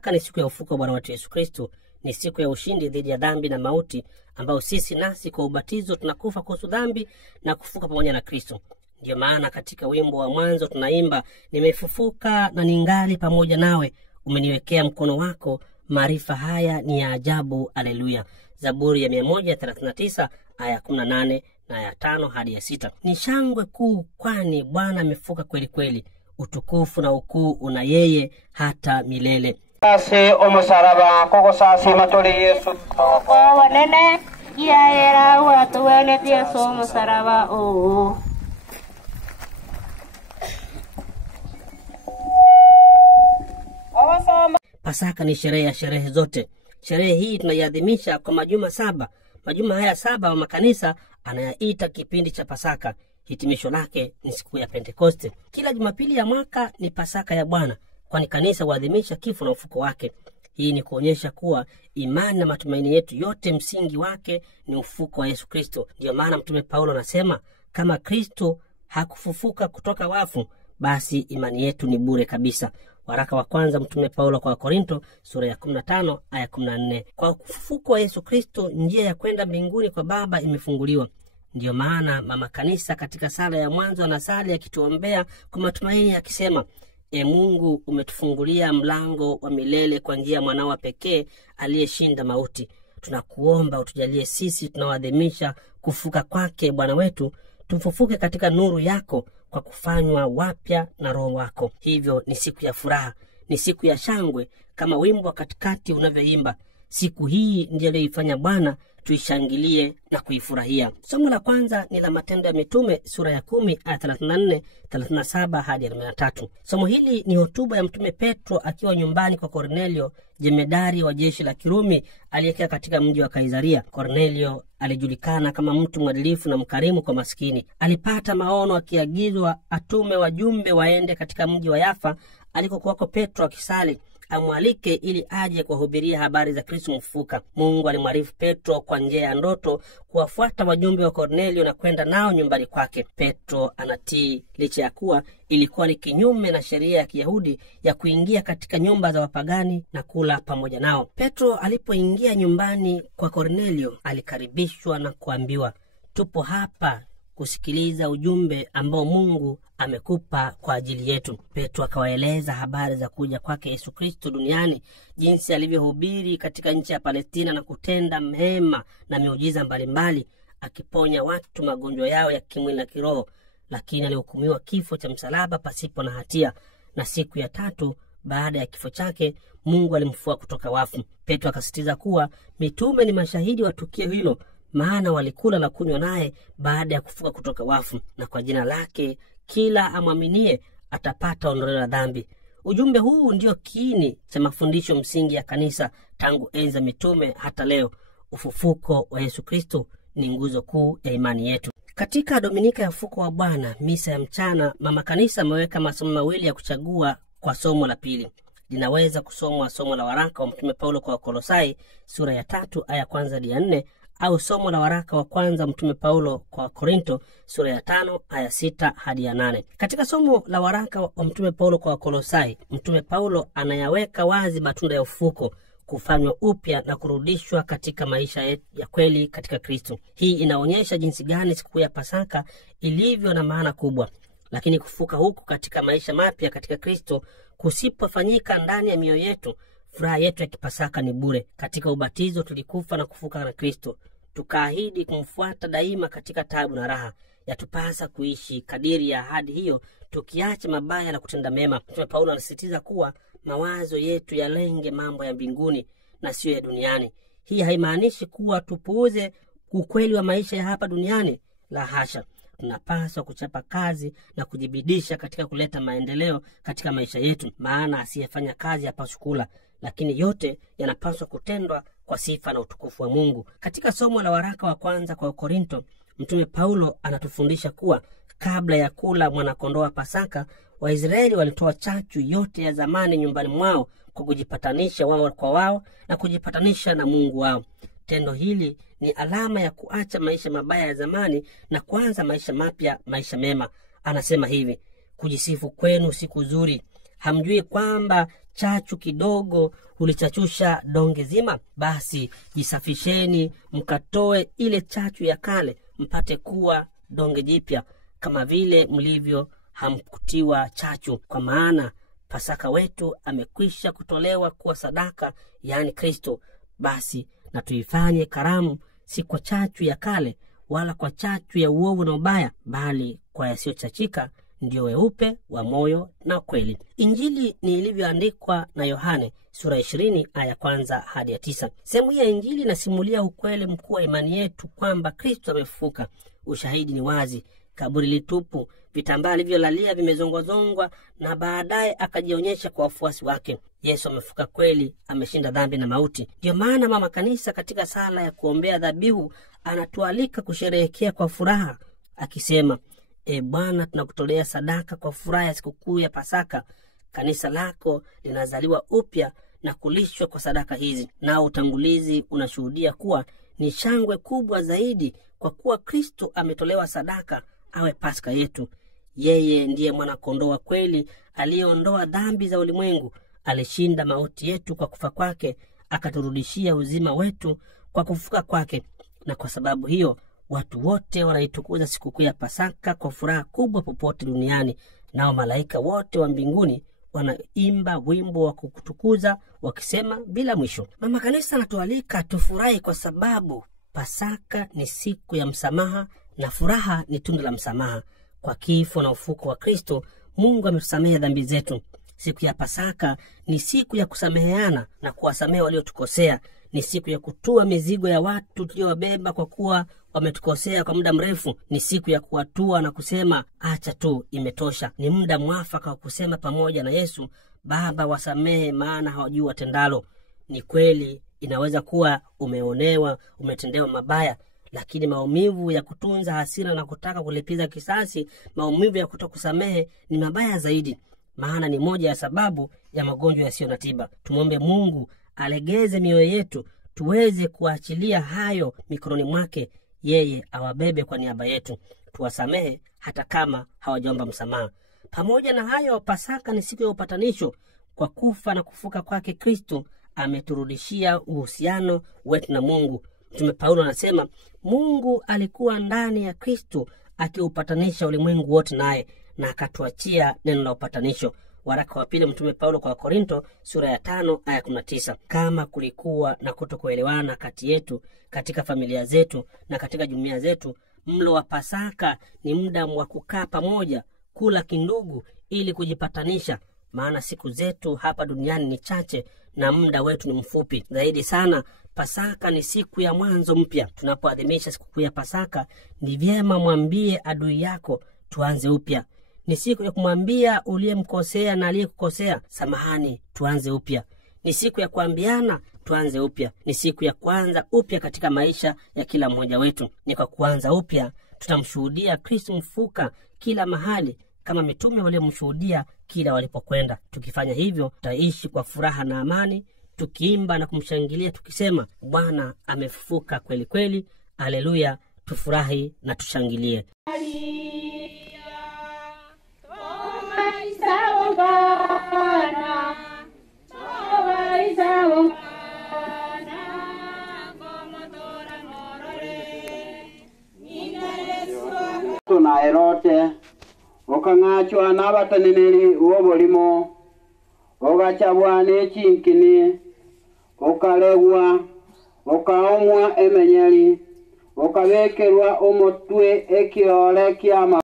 Pasaka ni siku ya ufufuo wa Bwana wetu Yesu Kristo, ni siku ya ushindi dhidi ya dhambi na mauti, ambao sisi nasi kwa ubatizo tunakufa kuhusu dhambi na kufuka pamoja na Kristo. Ndio maana katika wimbo wa mwanzo tunaimba, nimefufuka na ningali pamoja nawe, umeniwekea mkono wako, maarifa haya ni ya ajabu. Haleluya. Zaburi ya 139 aya 18 na aya 5 hadi ya 6. Ni shangwe kuu, kwani Bwana amefufuka kweli kweli. Utukufu na ukuu una yeye hata milele. Sasi omusaraba koko sasi matoli Yesu koko wanene yaera watu wene Yesu omusaraba o. Pasaka ni sherehe ya sherehe zote. Sherehe hii tunaiadhimisha kwa majuma 7. Majuma haya 7 wa makanisa anayaita kipindi cha Pasaka. Hitimisho lake ni siku ya Pentekoste. Kila Jumapili ya mwaka ni Pasaka ya Bwana, kwani kanisa huadhimisha kifo na ufufuko wake. Hii ni kuonyesha kuwa imani na matumaini yetu yote msingi wake ni ufufuko wa Yesu Kristo. Ndio maana Mtume Paulo anasema, kama Kristo hakufufuka kutoka wafu, basi imani yetu ni bure kabisa. Waraka wa kwanza Mtume Paulo kwa Korinto sura ya 15 aya 14. Kwa ufufuko wa Yesu Kristo, njia ya kwenda mbinguni kwa Baba imefunguliwa. Ndio maana mama kanisa katika sala ya mwanzo anasali akituombea kwa matumaini akisema, Mungu umetufungulia mlango wa milele kwa njia ya mwanao pekee aliyeshinda mauti. Tunakuomba utujalie sisi tunaoadhimisha kufufuka kwake Bwana wetu, tufufuke katika nuru yako kwa kufanywa wapya na Roho wako. Hivyo ni siku ya furaha, ni siku ya shangwe, kama wimbo wa katikati unavyoimba, siku hii ndiyo aliyoifanya Bwana, tuishangilie na kuifurahia. Somo la kwanza ni la Matendo ya Mitume sura ya 10 aya 34, 37 hadi 43. Somo hili ni hotuba ya Mtume Petro akiwa nyumbani kwa Kornelio, jemedari wa jeshi la Kirumi aliyekuwa katika mji wa Kaisaria. Kornelio alijulikana kama mtu mwadilifu na mkarimu kwa maskini. Alipata maono akiagizwa atume wajumbe waende katika mji wa Yafa alikokuwa Petro akisali, amwalike ili aje kuhubiria habari za Kristo mfufuka. Mungu alimwarifu Petro kwa njia ya ndoto kuwafuata wajumbe wa Kornelio na kwenda nao nyumbani kwake. Petro anatii licha ya kuwa ilikuwa ni kinyume na sheria ya Kiyahudi ya kuingia katika nyumba za wapagani na kula pamoja nao. Petro alipoingia nyumbani kwa Kornelio, alikaribishwa na kuambiwa, tupo hapa kusikiliza ujumbe ambao Mungu amekupa kwa ajili yetu. Petro akawaeleza habari za kuja kwake Yesu Kristo duniani, jinsi alivyohubiri katika nchi ya Palestina na kutenda mema na miujiza mbalimbali, akiponya watu magonjwa yao ya kimwili na kiroho. Lakini alihukumiwa kifo cha msalaba pasipo na hatia, na siku ya 3 baada ya kifo chake Mungu alimfufua kutoka wafu. Petro akasisitiza kuwa mitume ni mashahidi wa tukio hilo, maana walikula na kunywa naye baada ya kufuka kutoka wafu, na kwa jina lake kila amwaminie atapata ondoleo la dhambi. Ujumbe huu ndio kiini cha mafundisho msingi ya kanisa tangu enzi za mitume hata leo. Ufufuko wa Yesu Kristo ni nguzo kuu ya imani yetu. Katika Dominika ya ufufuko wa Bwana, misa ya mchana, mama kanisa ameweka masomo mawili ya kuchagua kwa somo la pili. Linaweza kusomwa somo la waraka wa Mtume Paulo kwa Kolosai sura ya 3 aya 1 hadi 4, au somo la waraka wa kwanza Mtume Paulo kwa Korinto sura ya 5 aya 6 hadi 8. Katika somo la waraka wa Mtume Paulo kwa Kolosai, Mtume Paulo anayaweka wazi matunda ya ufufuko, kufanywa upya na kurudishwa katika maisha ya kweli katika Kristo. Hii inaonyesha jinsi gani siku ya Pasaka ilivyo na maana kubwa. Lakini kufuka huku katika maisha mapya katika Kristo kusipofanyika ndani ya mioyo yetu, furaha yetu ya kipasaka ni bure. Katika ubatizo tulikufa na kufuka na Kristo, tukaahidi kumfuata daima katika taabu na raha. Yatupasa kuishi kadiri ya ahadi hiyo, tukiacha mabaya na kutenda mema. Mtume Paulo anasisitiza kuwa mawazo yetu yalenge mambo ya mbinguni na sio ya duniani. Hii haimaanishi kuwa tupuuze ukweli wa maisha ya hapa duniani, la hasha. Tunapaswa kuchapa kazi na kujibidisha katika kuleta maendeleo katika maisha yetu, maana asiyefanya kazi hapaswi kula. Lakini yote yanapaswa kutendwa kwa sifa na utukufu wa Mungu. Katika somo la waraka wa kwanza kwa Korinto, Mtume Paulo anatufundisha kuwa kabla ya kula mwanakondoo wa Pasaka, Waisraeli walitoa chachu yote ya zamani nyumbani mwao kwa kujipatanisha wao kwa wao na kujipatanisha na Mungu wao. Tendo hili ni alama ya kuacha maisha mabaya ya zamani na kuanza maisha mapya, maisha mema. Anasema hivi, kujisifu kwenu siku nzuri, Hamjui kwamba chachu kidogo ulichachusha donge zima? Basi jisafisheni, mkatoe ile chachu ya kale, mpate kuwa donge jipya, kama vile mlivyo hamkutiwa chachu. Kwa maana Pasaka wetu amekwisha kutolewa kuwa sadaka, yani Kristo. Basi na tuifanye karamu, si kwa chachu ya kale, wala kwa chachu ya uovu na ubaya, bali kwa yasiyochachika, ndio weupe wa moyo na kweli. Injili ni ilivyoandikwa na Yohane sura 20 aya 1 hadi 9. Sehemu hii ya Injili inasimulia ukweli mkuu wa imani yetu kwamba Kristo amefufuka. Ushahidi ni wazi: kaburi litupu, vitambaa alivyolalia vimezongwazongwa, na baadaye akajionyesha kwa wafuasi wake. Yesu amefufuka kweli, ameshinda dhambi na mauti. Ndio maana mama kanisa katika sala ya kuombea dhabihu anatualika kusherehekea kwa furaha akisema: Bwana, tunakutolea sadaka kwa furaha ya sikukuu ya Pasaka. Kanisa lako linazaliwa upya na kulishwa kwa sadaka hizi. Nao utangulizi unashuhudia kuwa ni shangwe kubwa zaidi kwa kuwa Kristo ametolewa sadaka awe Pasaka yetu. Yeye ndiye mwana kondoo wa kweli aliyeondoa dhambi za ulimwengu. Alishinda mauti yetu kwa kufa kwake, akaturudishia uzima wetu kwa kufufuka kwake. Na kwa sababu hiyo watu wote wanaitukuza sikukuu ya Pasaka kwa furaha kubwa popote duniani. Nao malaika wote wa mbinguni wanaimba wimbo wa kukutukuza wakisema bila mwisho. Mama kanisa anatualika tufurahi kwa sababu Pasaka ni siku ya msamaha, na furaha ni tunda la msamaha. Kwa kifo na ufufuko wa Kristo, Mungu ametusamehe dhambi zetu. Siku ya Pasaka ni siku ya kusameheana na kuwasamehe waliotukosea. Ni siku ya kutua mizigo ya watu tuliowabeba kwa kuwa wametukosea kwa muda mrefu. Ni siku ya kuwatua na kusema acha tu, imetosha. Ni muda mwafaka wa kusema pamoja na Yesu, Baba, wasamehe maana hawajui watendalo. Ni kweli inaweza kuwa umeonewa, umetendewa mabaya, lakini maumivu ya kutunza hasira na kutaka kulipiza kisasi, maumivu ya kutokusamehe ni mabaya zaidi, maana ni moja ya sababu ya magonjwa yasiyo na tiba. Tumwombe Mungu alegeze mioyo yetu tuweze kuachilia hayo mikononi mwake, yeye awabebe kwa niaba yetu. Tuwasamehe hata kama hawajaomba msamaha. Pamoja na hayo, Pasaka ni siku ya upatanisho. Kwa kufa na kufuka kwake Kristo ameturudishia uhusiano wetu na Mungu. Mtume Paulo anasema Mungu alikuwa ndani ya Kristo akiupatanisha ulimwengu wote naye, na akatuachia neno la upatanisho. Waraka wa pili Mtume Paulo kwa Korinto sura ya 5 aya 19. Kama kulikuwa na kutokuelewana kati yetu, katika familia zetu na katika jumuiya zetu, mlo wa Pasaka ni muda wa kukaa pamoja, kula kindugu ili kujipatanisha, maana siku zetu hapa duniani ni chache na muda wetu ni mfupi. Zaidi sana, Pasaka ni siku ya mwanzo mpya. Tunapoadhimisha sikukuu ya Pasaka, ni vyema mwambie adui yako tuanze upya. Ni siku ya kumwambia uliyemkosea na aliyekukosea samahani, tuanze upya. Ni siku ya kuambiana tuanze upya. Ni siku ya kuanza upya katika maisha ya kila mmoja wetu. Ni kwa kuanza upya tutamshuhudia Kristo mfuka kila mahali, kama mitume waliomshuhudia kila walipokwenda. Tukifanya hivyo, tutaishi kwa furaha na amani, tukiimba na kumshangilia tukisema Bwana amefufuka kweli kweli. Haleluya! Tufurahi na tushangilie. Tuna erote okangachwa n'abataneneri uwobolimo ogachabwa n'ekinkini okalegwa okaomwa emenyeri okabekerwa omutwe ekiole kyama